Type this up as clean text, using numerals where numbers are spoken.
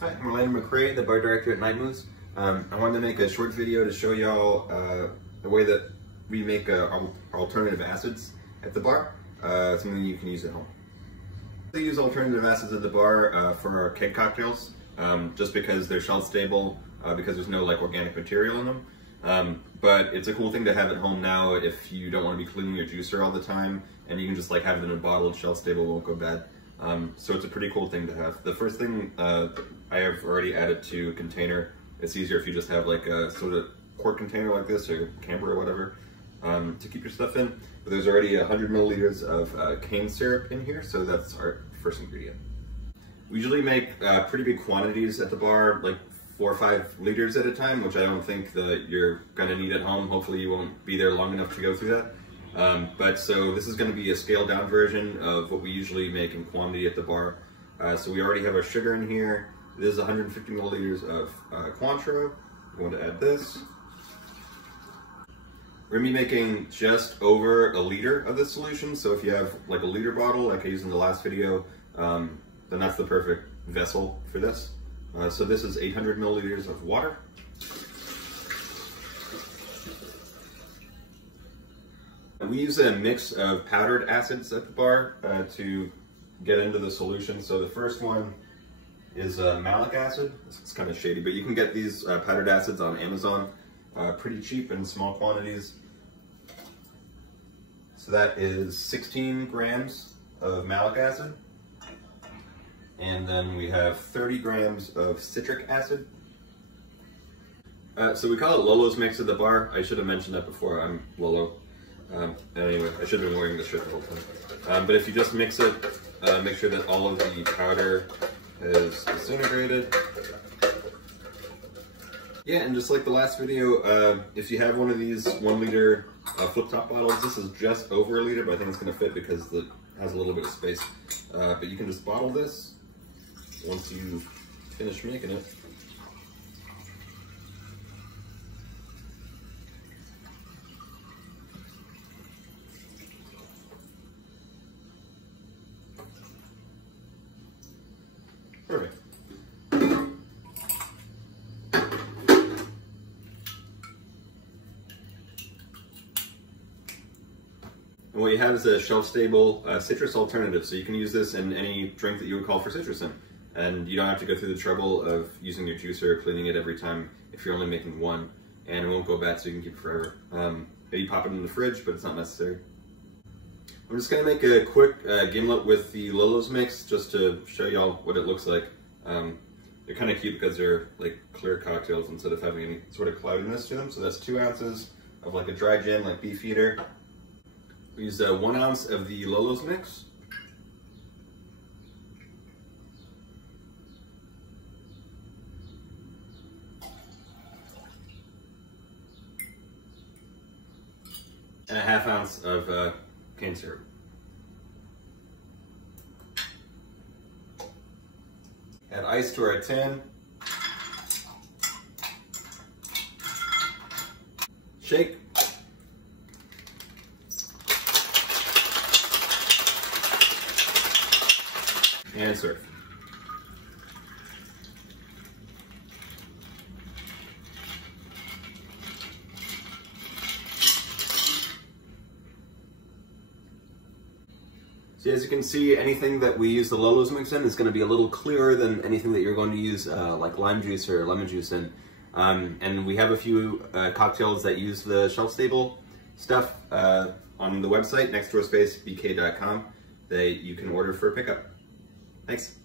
Hi, I'm Orlando McCrae, the bar director at Night Moves. I wanted to make a short video to show y'all the way that we make alternative acids at the bar, something you can use at home. We use alternative acids at the bar for our keg cocktails, just because they're shelf stable, because there's no like organic material in them. But it's a cool thing to have at home now if you don't want to be cleaning your juicer all the time, and you can just like have it in a bottle, it's shelf stable, won't go bad. So it's a pretty cool thing to have. The first thing I have already added to a container. It's easier if you just have like a sort of quart container like this or camper or whatever to keep your stuff in. But there's already 100 milliliters of cane syrup in here, so that's our first ingredient. We usually make pretty big quantities at the bar, like 4 or 5 liters at a time, which I don't think that you're gonna need at home. Hopefully you won't be there long enough to go through that. But so this is gonna be a scaled down version of what we usually make in quantity at the bar. So we already have our sugar in here. This is 150 milliliters of Cointreau. We want to add this. We're gonna be making just over a liter of this solution. So if you have like a liter bottle, like I used in the last video, then that's the perfect vessel for this. So this is 800 milliliters of water. And we use a mix of powdered acids at the bar to get into the solution. So the first one is malic acid. It's kind of shady, but you can get these powdered acids on Amazon pretty cheap in small quantities. So that is 16 grams of malic acid. And then we have 30 grams of citric acid. So we call it Lolo's mix at the bar. I should have mentioned that before. I'm Lolo. Anyway, I should have been wearing this shirt the whole time. But if you just mix it, make sure that all of the powder is disintegrated. Yeah, and just like the last video, if you have one of these 1 liter flip top bottles, this is just over a liter, but I think it's going to fit because it has a little bit of space. But you can just bottle this once you finish making it. Perfect. And what you have is a shelf-stable citrus alternative, so you can use this in any drink that you would call for citrus in. And you don't have to go through the trouble of using your juicer, cleaning it every time if you're only making one, and it won't go bad so you can keep it forever. Maybe pop it in the fridge, but it's not necessary. I'm just gonna make a quick gimlet with the Lolo's mix just to show y'all what it looks like. They're kind of cute because they're like clear cocktails instead of having any sort of cloudiness to them. So that's 2 ounces of like a dry gin, like Beefeater. We used 1 ounce of the Lolo's mix. And a 1/2 ounce of cane syrup. Add ice to our tin. Shake. And serve. So as you can see, anything that we use the Lolo's mix in is going to be a little clearer than anything that you're going to use like lime juice or lemon juice in. And we have a few cocktails that use the shelf-stable stuff on the website, nextdoorspace.bk.com, that you can order for pickup. Thanks.